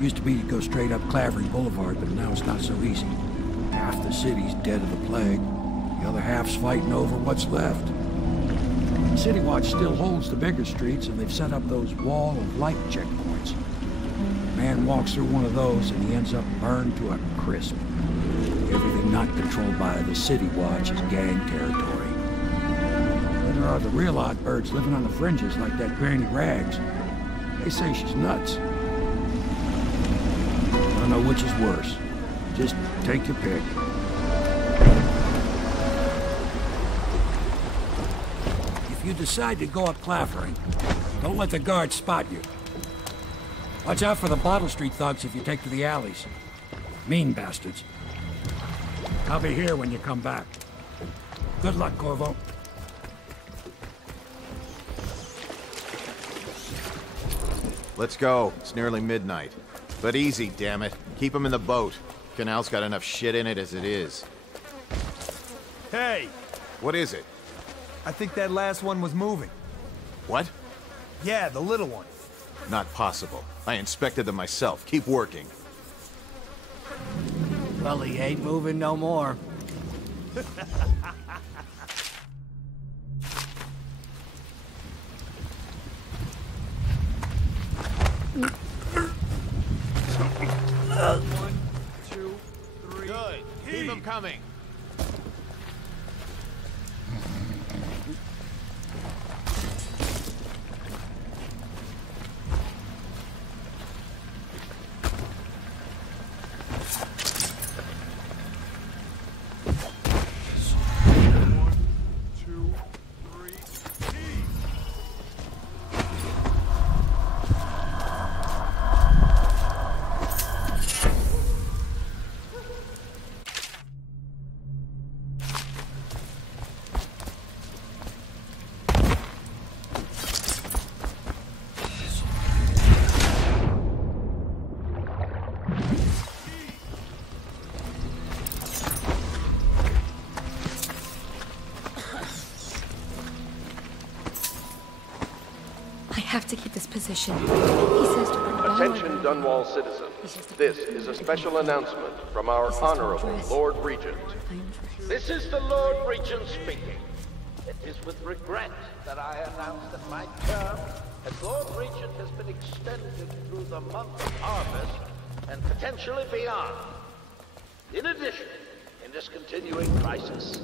Used to be to go straight up Clavering Boulevard, but now it's not so easy. Half the city's dead of the plague. The other half's fighting over what's left. City Watch still holds the bigger streets, and they've set up those wall of light checkpoints. A man walks through one of those, and he ends up burned to a crisp. Everything not controlled by the City Watch is gang territory. Then there are the real odd birds living on the fringes, like that Granny Rags. They say she's nuts. I don't know which is worse. Just take your pick. If you decide to go up Clavering, don't let the guards spot you. Watch out for the Bottle Street thugs if you take to the alleys. Mean bastards. I'll be here when you come back. Good luck, Corvo. Let's go. It's nearly midnight. But easy, damn it. Keep him in the boat. Canal's got enough shit in it as it is. Hey! What is it? I think that last one was moving. What? Yeah, the little one. Not possible. I inspected them myself. Keep working. Well, he ain't moving no more. One, two, three. Good. Keep them coming. Have to keep this position. He says to Attention, Dunwall citizens. This is a special announcement from our Honorable Lord Regent. This is the Lord Regent speaking. It is with regret that I announce that my term as Lord Regent has been extended through the month of harvest and potentially beyond. In addition, in this continuing crisis,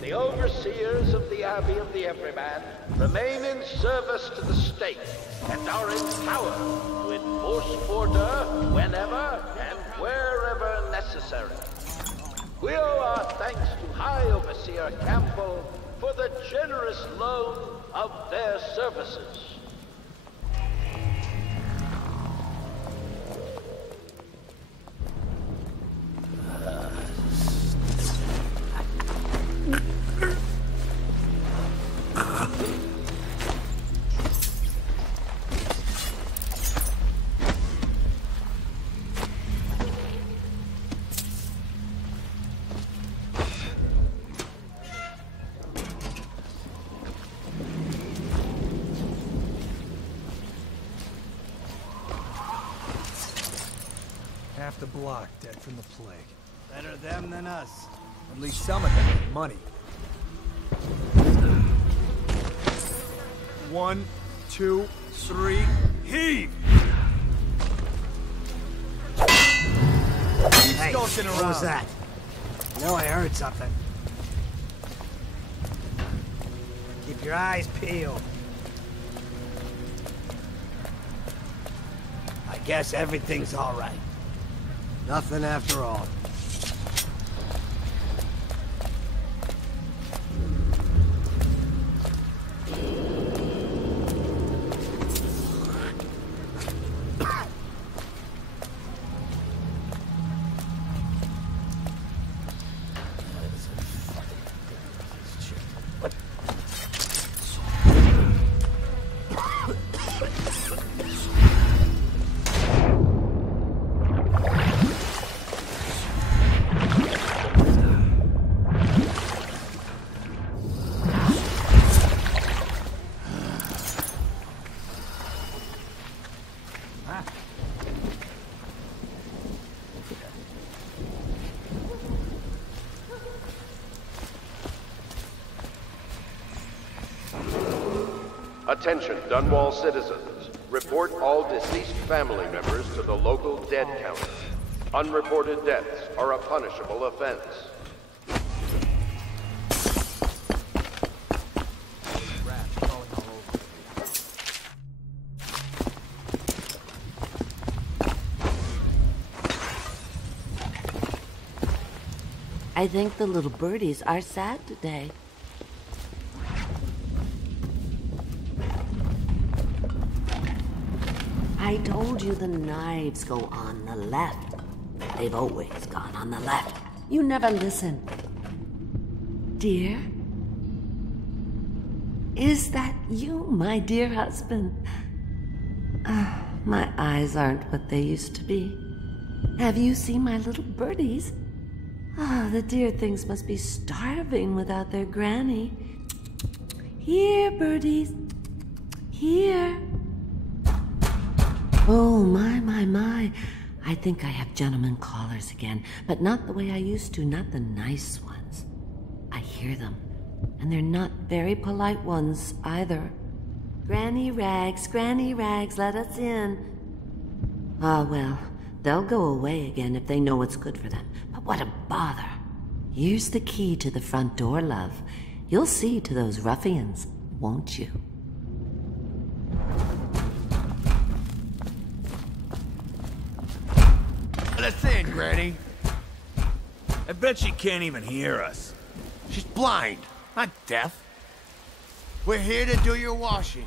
the overseers of the Abbey of the Everyman remain in service to the state and are empowered to enforce order whenever and wherever necessary. We owe our thanks to High Overseer Campbell for the generous loan of their services. Half the block dead from the plague. Better them than us. At least some of them have money. 1, 2, 3, heave! Hey, What was that? You know I heard something. Keep your eyes peeled. I guess everything's all right. Nothing after all. Attention, Dunwall citizens. Report all deceased family members to the local dead counter. Unreported deaths are a punishable offense. I think the little birdies are sad today. I told you the knives go on the left. They've always gone on the left. You never listen. Dear? Is that you, my dear husband? My eyes aren't what they used to be. Have you seen my little birdies? The dear things must be starving without their granny. Here, birdies. Here. Oh, my. I think I have gentlemen callers again, but not the way I used to, not the nice ones. I hear them, and they're not very polite ones either. Granny Rags, let us in. Ah, well, they'll go away again if they know what's good for them. But what a bother. Here's the key to the front door, love. You'll see to those ruffians, won't you? Let us in, Granny. I bet she can't even hear us. She's blind, not deaf. We're here to do your washing.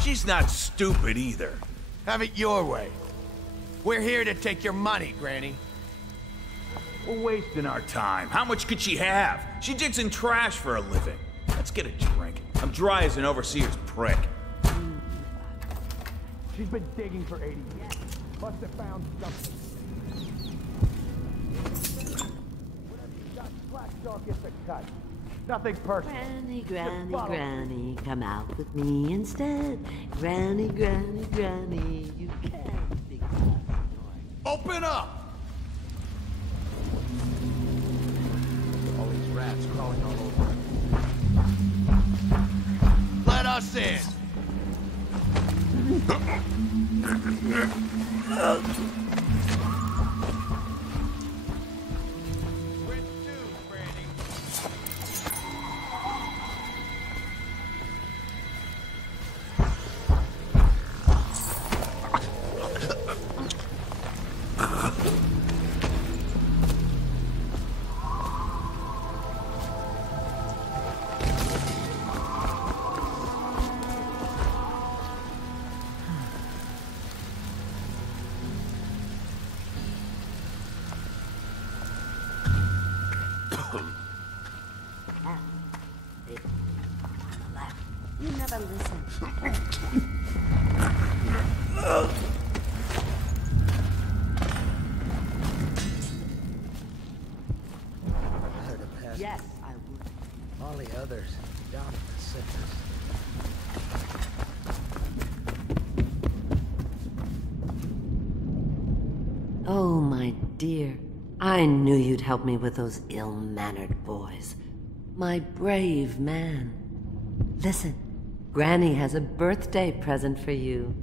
She's not stupid either. Have it your way. We're here to take your money, Granny. We're wasting our time. How much could she have? She digs in trash for a living. Let's get a drink. I'm dry as an overseer's prick. She's been digging for 80 years. Must have found something. Whatever you got, Blackjaw gets a cut. Nothing personal. Granny, come out with me instead. Granny, you can't be good. Open up! All these rats crawling all over. Let us in! Where to, Granny? You never listen. I heard a pass. Yes, I would. All the others down in the citrus. Oh, my dear. I knew you'd help me with those ill-mannered boys. My brave man. Listen, Granny has a birthday present for you.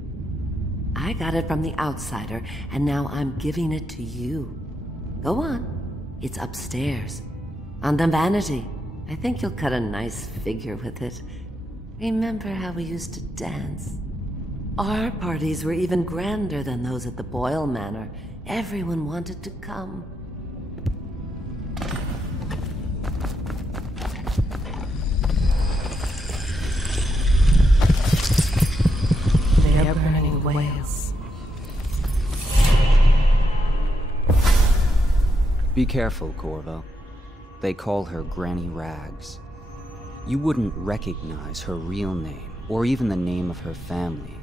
I got it from the outsider, and now I'm giving it to you. Go on. It's upstairs. On the vanity. I think you'll cut a nice figure with it. Remember how we used to dance? Our parties were even grander than those at the Boyle Manor. Everyone wanted to come. They are burning whales. Be careful, Corvo. They call her Granny Rags. You wouldn't recognize her real name, or even the name of her family,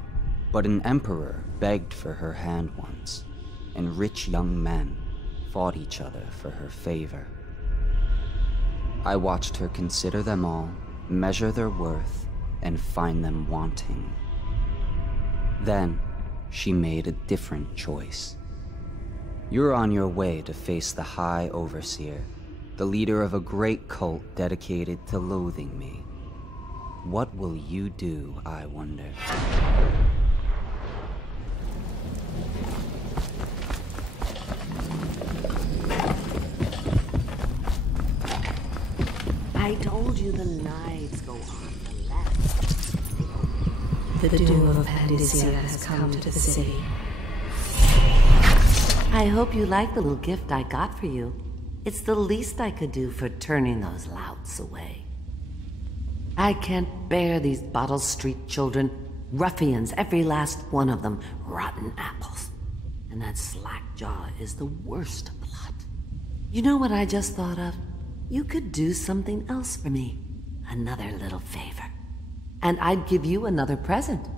but an emperor begged for her hand once, and rich young men fought each other for her favor. I watched her consider them all, measure their worth, and find them wanting. Then, she made a different choice. You're on your way to face the High Overseer, the leader of a great cult dedicated to loathing me. What will you do, I wonder? I told you the knives go on the left. The doom of Pandacia has come to the city. I hope you like the little gift I got for you. It's the least I could do for turning those louts away. I can't bear these Bottle Street children. Ruffians, every last one of them. Rotten apples. And that Slackjaw is the worst lot. You know what I just thought of? You could do something else for me. Another little favor. And I'd give you another present.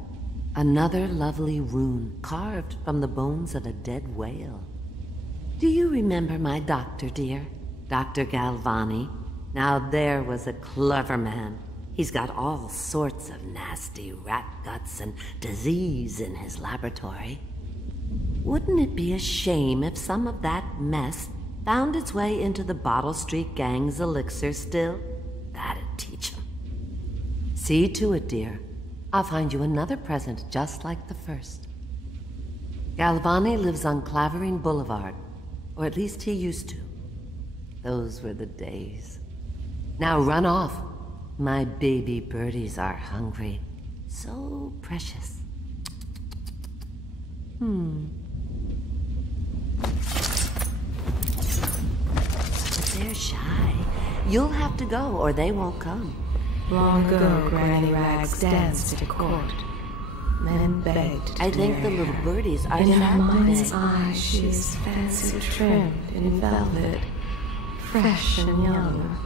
Another lovely rune carved from the bones of a dead whale. Do you remember my doctor, dear? Dr. Galvani? Now there was a clever man. He's got all sorts of nasty rat guts and disease in his laboratory. Wouldn't it be a shame if some of that mess found its way into the Bottle Street Gang's elixir still? That'd teach him. See to it, dear. I'll find you another present just like the first. Galvani lives on Clavering Boulevard, or at least he used to. Those were the days. Now run off. My baby birdies are hungry. So precious. But they're shy. You'll have to go, or they won't come. Long ago, Granny Rags danced at court. Men begged I to think the marry little her. birdies are In her shy mind's today. eye, she is fancy trimmed in velvet, fresh and young,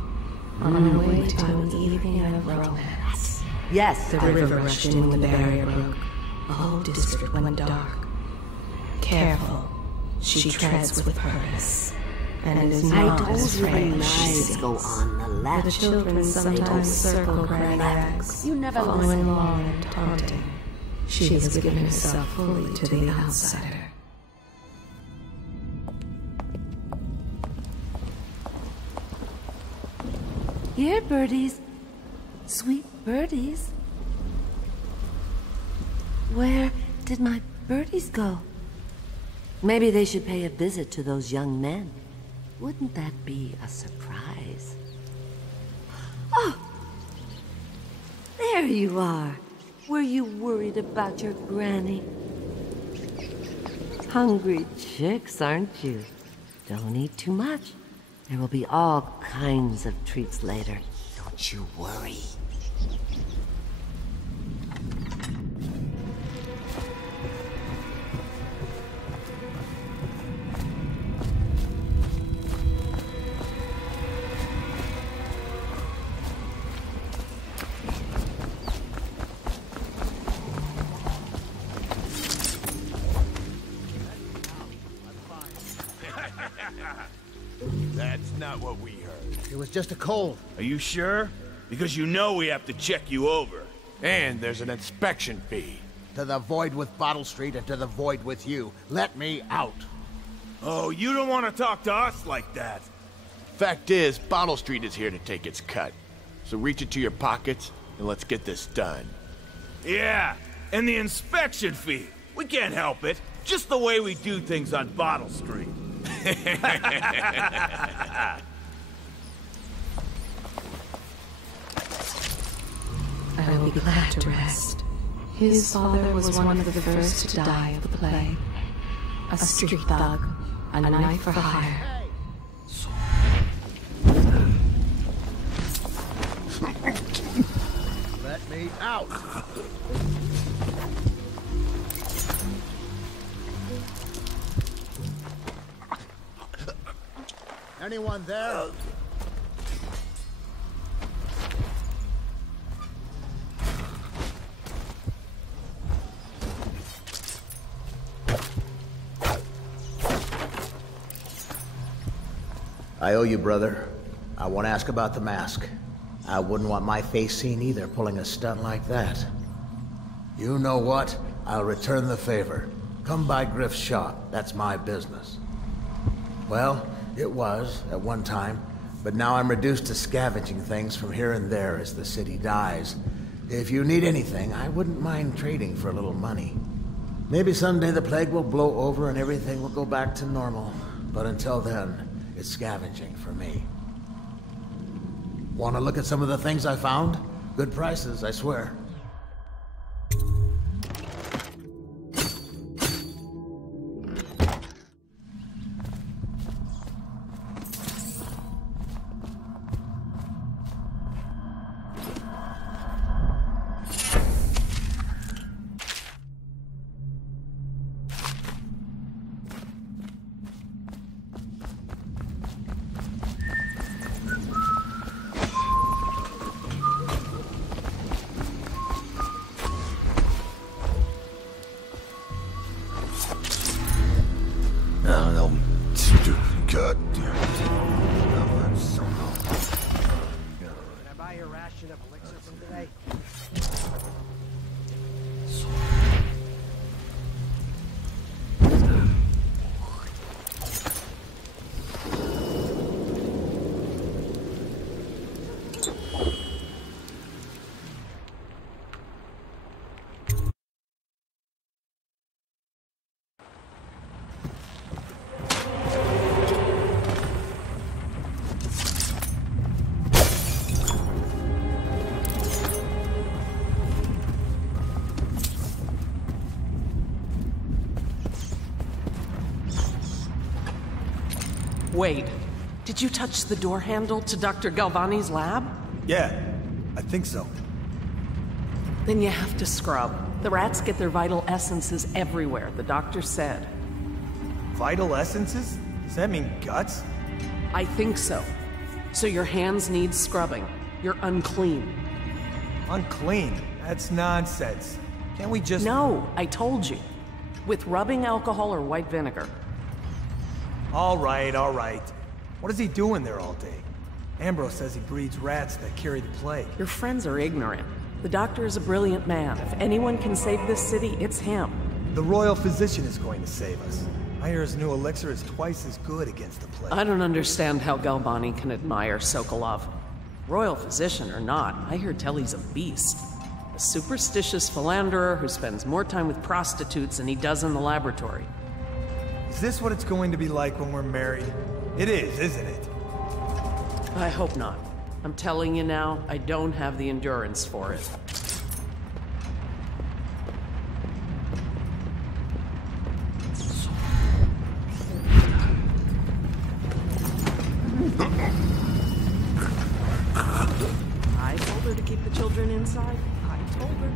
on her way to an evening of romance. Yes, The river rushed in when the barrier broke. The whole district went dark. Careful, she treads with purpose, and is I not told as you the frail as she knives go seems. on the The left. children sometimes circle Granny Rags, You never following listen. along and taunting. She has given herself fully to the outsider. Here, birdies. Sweet birdies. Where did my birdies go? Maybe they should pay a visit to those young men. Wouldn't that be a surprise? Oh! There you are. Were you worried about your granny? Hungry chicks, aren't you? Don't eat too much. There will be all kinds of treats later. Don't you worry. That's not what we heard. It was just a cold. Are you sure? Because you know we have to check you over. And there's an inspection fee. To the void with Bottle Street and to the void with you. Let me out. Oh, you don't want to talk to us like that. Fact is, Bottle Street is here to take its cut. So reach into your pockets and let's get this done. Yeah, and the inspection fee. We can't help it. Just the way we do things on Bottle Street. I will be glad to rest. His father was one of the first to die of the plague. A street thug, a knife for hire. Let me out. Anyone there? I owe you, brother. I won't ask about the mask. I wouldn't want my face seen either, pulling a stunt like that. You know what? I'll return the favor. Come by Griff's shop. That's my business. Well, it was, at one time, but now I'm reduced to scavenging things from here and there as the city dies. If you need anything, I wouldn't mind trading for a little money. Maybe someday the plague will blow over and everything will go back to normal. But until then, it's scavenging for me. Want to look at some of the things I found? Good prices, I swear. Wait, did you touch the door handle to Dr. Galvani's lab? Yeah, I think so. Then you have to scrub. The rats get their vital essences everywhere, the doctor said. Vital essences? Does that mean guts? I think so. So your hands need scrubbing. You're unclean. Unclean? That's nonsense. Can't we just... No, I told you. With rubbing alcohol or white vinegar. All right, all right. What is he doing there all day? Ambrose says he breeds rats that carry the plague. Your friends are ignorant. The doctor is a brilliant man. If anyone can save this city, it's him. The royal physician is going to save us. I hear his new elixir is twice as good against the plague. I don't understand how Galvani can admire Sokolov. Royal physician or not, I hear tell he's a beast. A superstitious philanderer who spends more time with prostitutes than he does in the laboratory. Is this what it's going to be like when we're married? It is, isn't it? I hope not. I'm telling you now, I don't have the endurance for it. I told her to keep the children inside. I told her.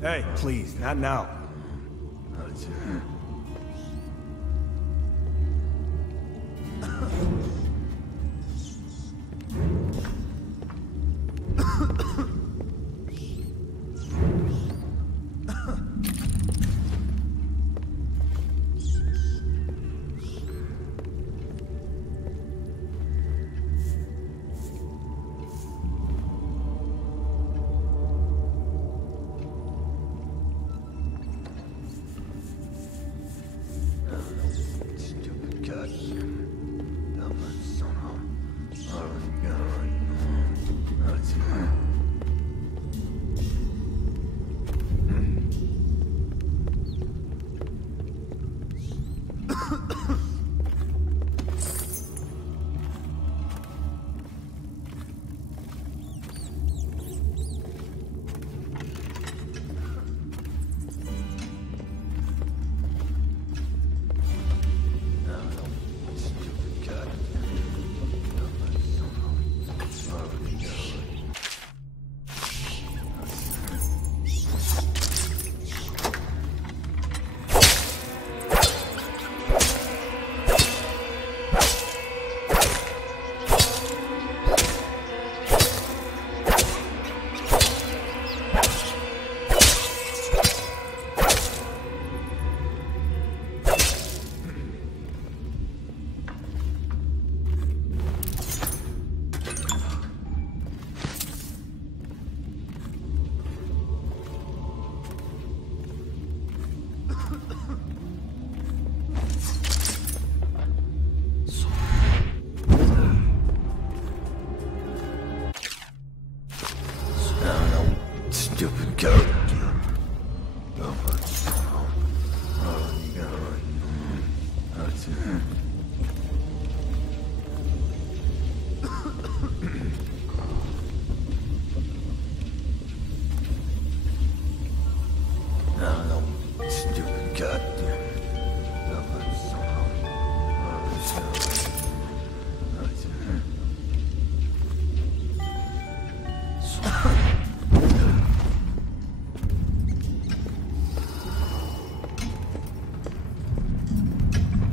Hey, please, not now.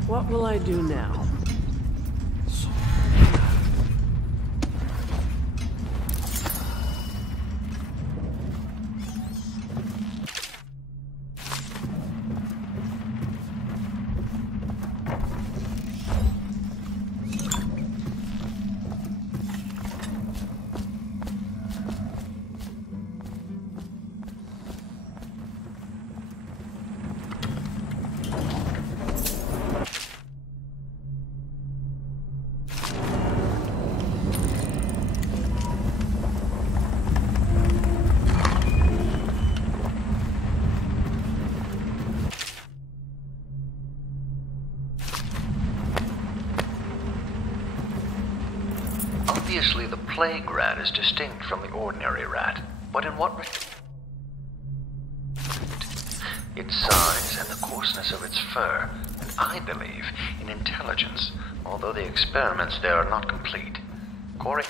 What will I do now? Obviously, the plague rat is distinct from the ordinary rat, but in what its size and the coarseness of its fur, and I believe in intelligence, although the experiments there are not complete. Corey,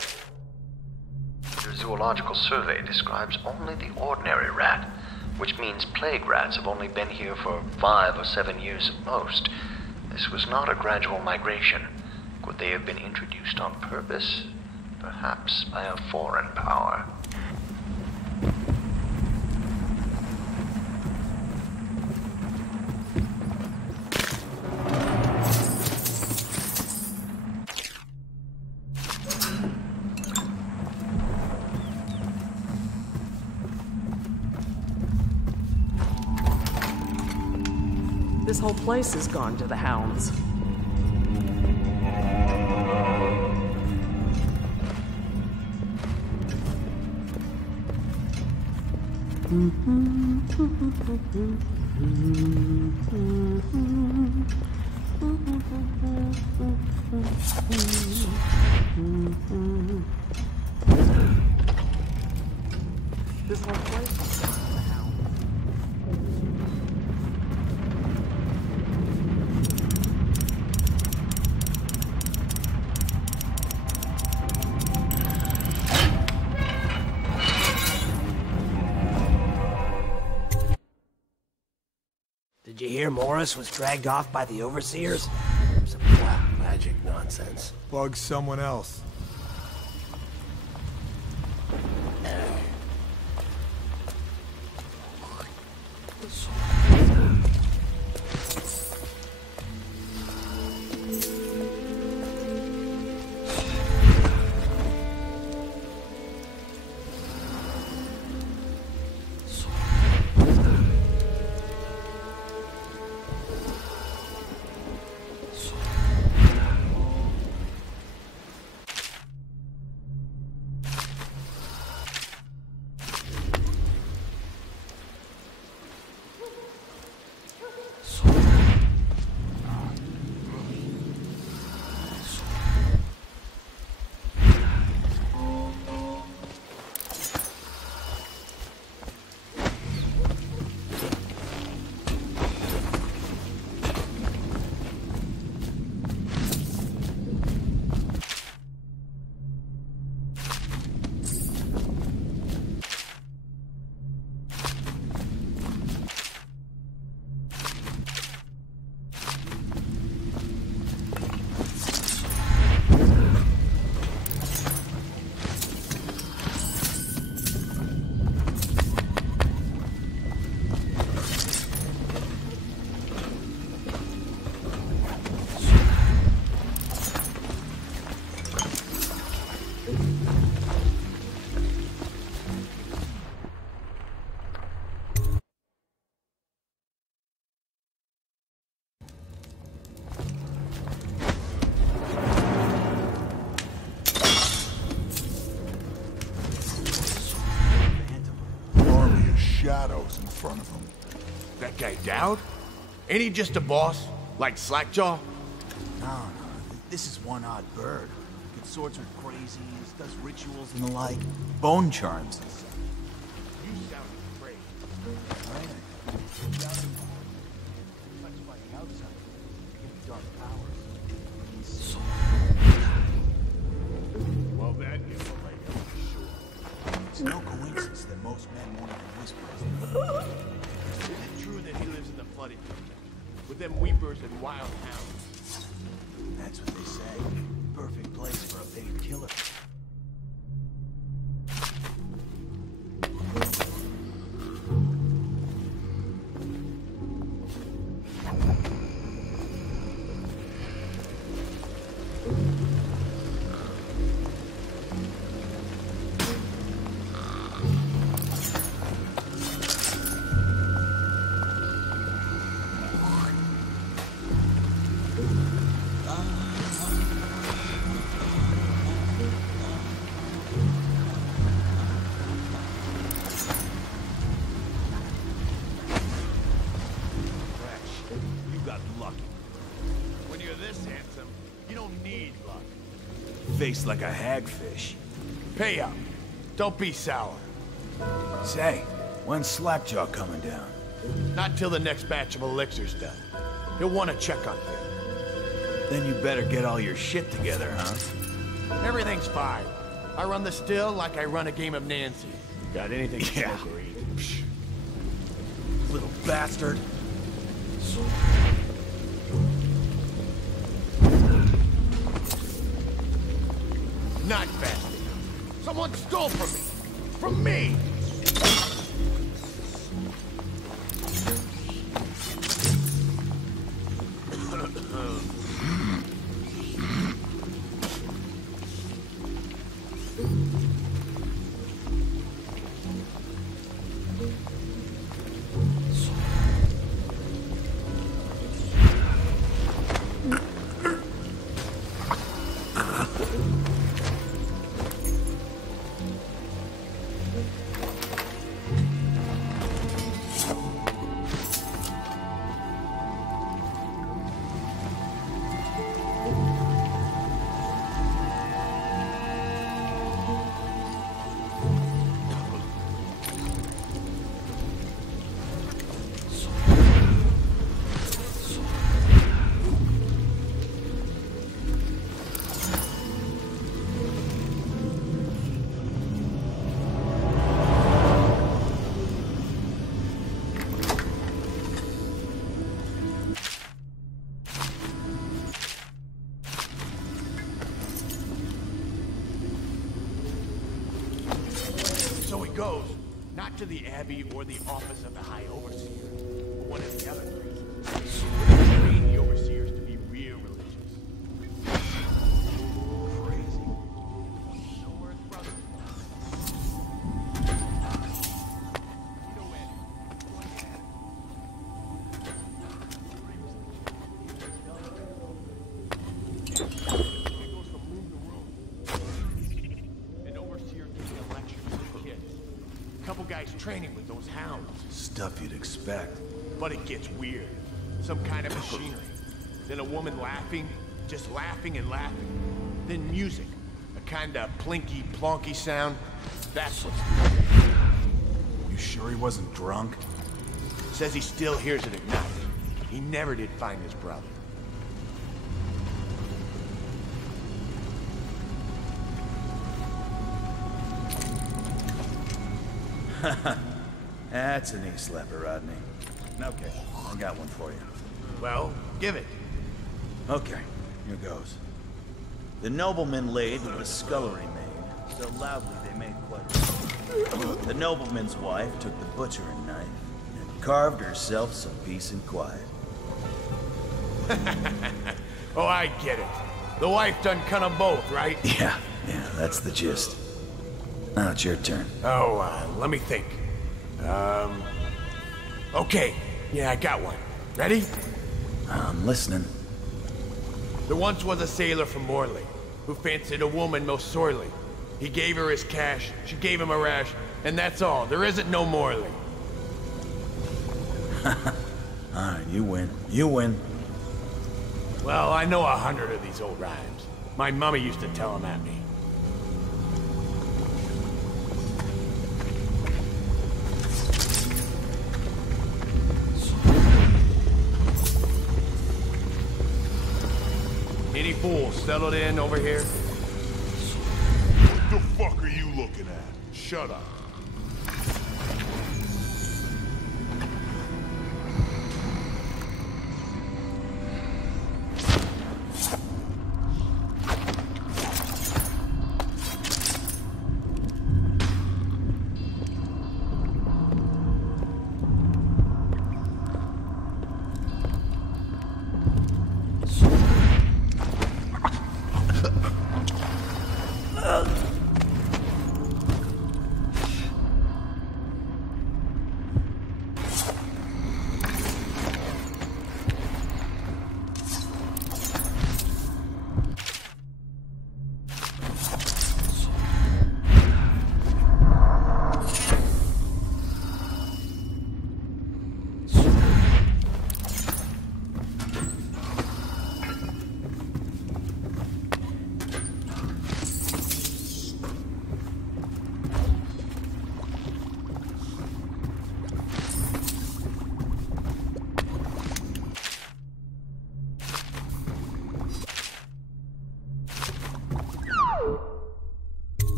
the zoological survey describes only the ordinary rat, which means plague rats have only been here for 5 or 7 years at most. This was not a gradual migration. Could they have been introduced on purpose? Perhaps by a foreign power. This whole place has gone to the hounds. This whole place is gone to the hounds. Did you hear Morris was dragged off by the overseers? Some black magic nonsense. Bug someone else. shadows in front of him. That guy Dowd? Ain't he just a boss? Like Slackjaw? No. This is one odd bird. Consorts with crazies, does rituals and the like. Bonecharms and stuff. You sound crazy. Well, that is a lady, for sure. It's no coincidence that most men won't even whisper. Is it true that he lives in the flooded district? With them weepers and wild hounds? That's what they say. Perfect place for a big killer. Face like a hagfish. Pay up. Don't be sour. Say, when's Slackjaw coming down? Not till the next batch of elixirs done. He'll want to check on you. Then you better get all your shit together, huh? Everything's fine. I run the still like I run a game of Nancy. Got anything to Yeah. smoke or eat? Little bastard. Not fast enough. Someone stole from me. From me! Goes, not to the Abbey or the office of the High Overseer, but one of the other places. Train the Overseers to be real religious. Crazy. You know where his brother you know Eddie. It goes from room to room. An Overseer gives a lecture to the kids. Couple guys training with those hounds. Stuff you'd expect. But it gets weird. Some kind of machinery. Then a woman laughing, just laughing and laughing. Then music. A kind of plinky, plonky sound. That's what's weird. You sure he wasn't drunk? Says he still hears it at night. He never did find his brother. That's an knee-slapper, Rodney. Okay, I got one for you. Well, give it. Okay, here goes. The nobleman laid with the scullery maid, so loudly they made quite a row. The nobleman's wife took the butchering knife and carved herself some peace and quiet. Oh, I get it. The wife done cut them both, right? Yeah, that's the gist. Now it's your turn. Oh, let me think. Okay. Yeah, I got one. Ready? I'm listening. There once was a sailor from Morley who fancied a woman most sorely. He gave her his cash, she gave him a rash, and that's all. There isn't no Morley. Alright, you win. You win. Well, I know 100 of these old rhymes. My mummy used to tell them at me. Any fools settled in over here? What the fuck are you looking at? Shut up.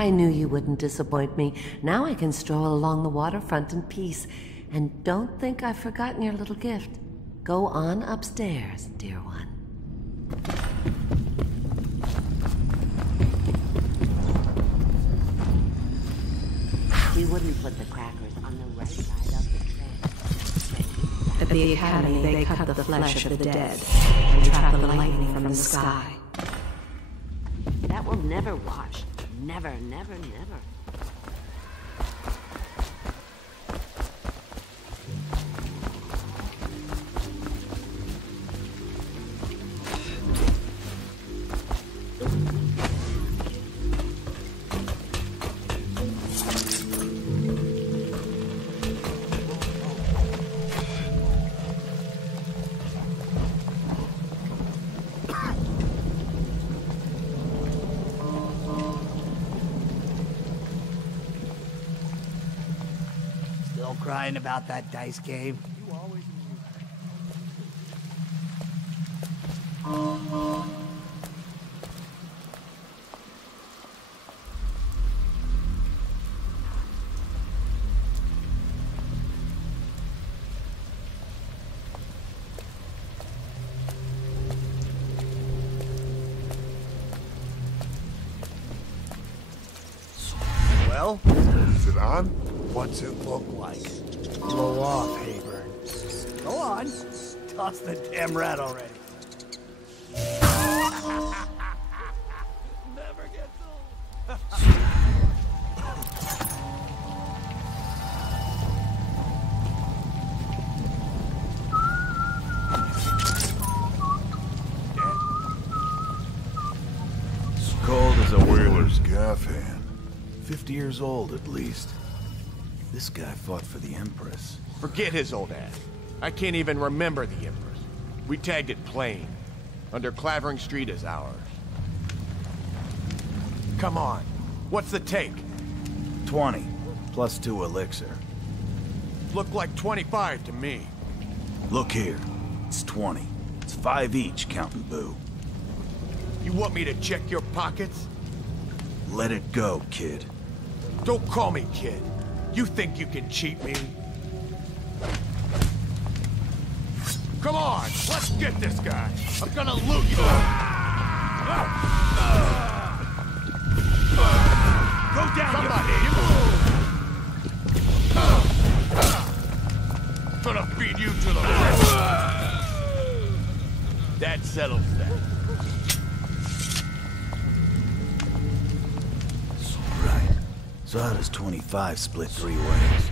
I knew you wouldn't disappoint me. Now I can stroll along the waterfront in peace. And don't think I've forgotten your little gift. Go on upstairs, dear one. We wouldn't put the crackers on the right side of the tray. At the Academy, they cut the flesh of the dead and trap the lightning from the sky. That will never wash. Never, never, never. Crying about that dice game? You always Well? Is it on? What's it look like? Blow off, Hayburn. Go on. Toss the damn rat already. Never get Emperor's gaff hand. 50 years old, at least. This guy fought for the Empress. Forget his old ass. I can't even remember the Empress. We tagged it plain. Under Clavering Street is ours. Come on. What's the take? 20, plus 2 elixir. Looked like 25 to me. Look here. It's 20. It's 5 each, counting Boo. You want me to check your pockets? Let it go, kid. Don't call me kid. You think you can cheat me? Come on, let's get this guy. I'm gonna loot you. Go down, somebody. Gonna feed you to the that settles that. Right. So how does 25 split 3 ways?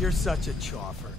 You're such a choffer.